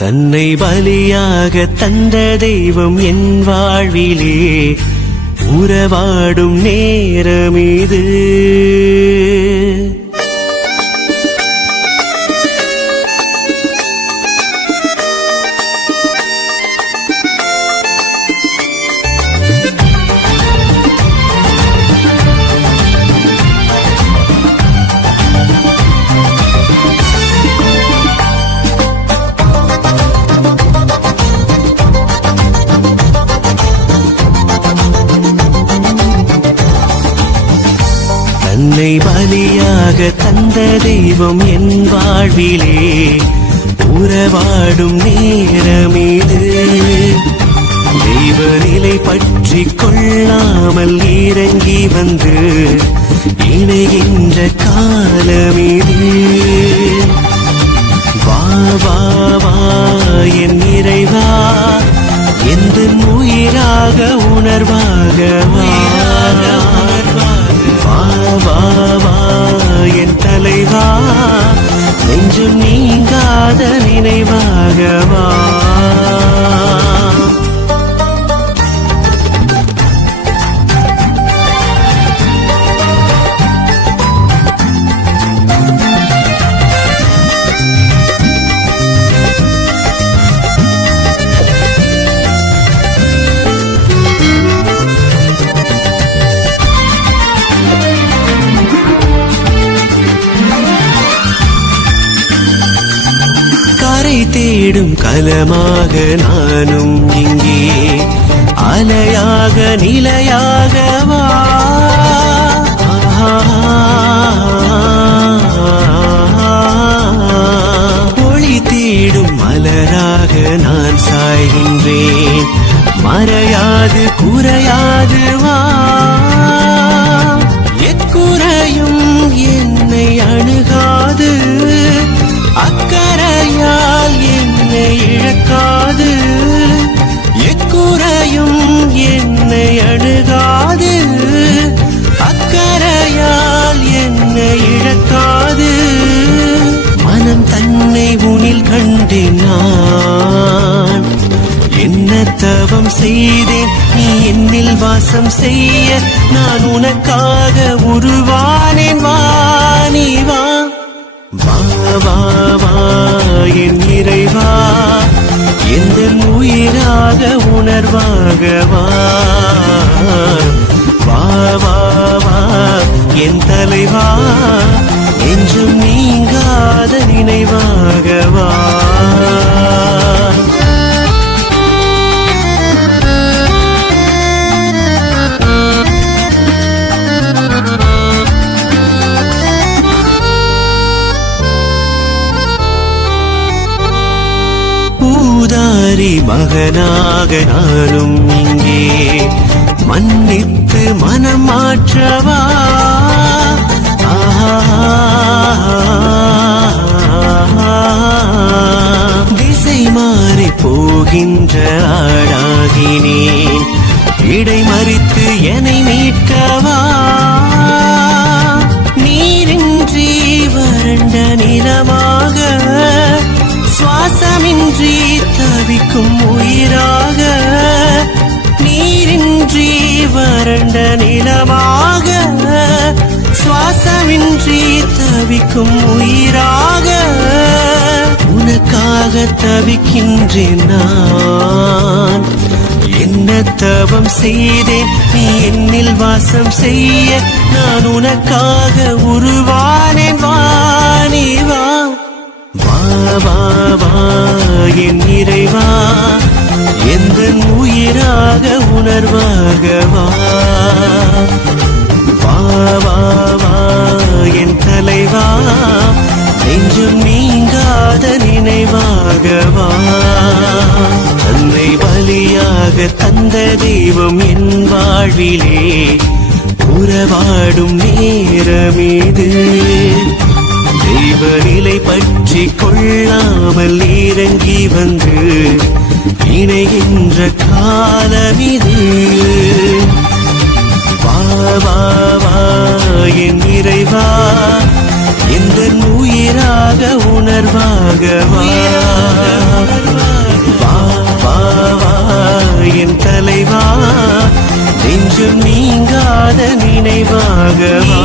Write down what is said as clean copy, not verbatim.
தன்னை பலியாக தந்த தெய்வம் என் வாழ்விலே உறவாடும் நேரமிது. தன்னை பலியாக தந்த தெய்வம் என் வாழ்விலே உறவாடும் நேரமிது. தெய்வ நிலை பற்றி கொள்ளாமல் இறங்கி வந்து இணைகின்ற காலமிது. வா வா வா என் இறைவா, எந்த உயிராக உணர்வாக வா வா வா என் தலைவா, நெஞ்சம் நீங்காத நினைவாக வா. தேடும் கலமாக நானும் இங்கே அலையாக நிலையாக வா. ஒளி தேடும் மலராக நான் சாய்கின்றேன், மறையாது குறையாது வா. எக்குறையும் என்னை அணுகாது, அக்கறையால் என்னை இழக்காது. எக்குறையும் என்னை அணுகாது, அக்கறையால் என்னை இழக்காது. மனம் தன்னை உனில் கண்டேன் நான், என்ன தவம் செய்தேன் நீ என்னில் வாசம் செய்ய. நான் உனக்காக உருவானேன், வா நீ வா. வா வா வா என் இறைவா, எந்த உயிராக உணர்வாக வா. வா வா வா என் தலைவா, என்றும் நீங்காத நினைவாக வா. மகனாக நானும் இங்கே மன்னித்து மனம் மாற்றவா. திசை மாறி போகின்ற ஆடாகினேன், இடை மறித்து என்னை மீட்கவா. நீரின்றி வறண்ட நிலமாக, சுவாசமின்றி தவிக்கும் உயிராக. நீரின்றி வறண்ட நிலமாக, சுவாசமின்றி தவிக்கும் உயிராக. உனக்காக தவிக்கின்றேன் நான், என்ன தவம் செய்தேன் நீ என்னில் வாசம் செய்ய. நான் உனக்காக உருவானேன், வா நீ வா. வா வா வா என் இறைவா, எந்த உயிராக உணர்வாக வா. வா வா வா என் தலைவா, நெஞ்சம் நீங்காத நினைவாக வா. தன்னை பலியாக தந்த தெய்வம் என் வாழ்விலே உறவாடும் நேரமிது. தெய்வ நிலை பற்றி கொள்ளாமல் இறங்கி வந்து இணைகின்ற காலமிது. வா வா வா என் இறைவா, எந்த உயிராக உணர்வாக வா. நினைவாகவா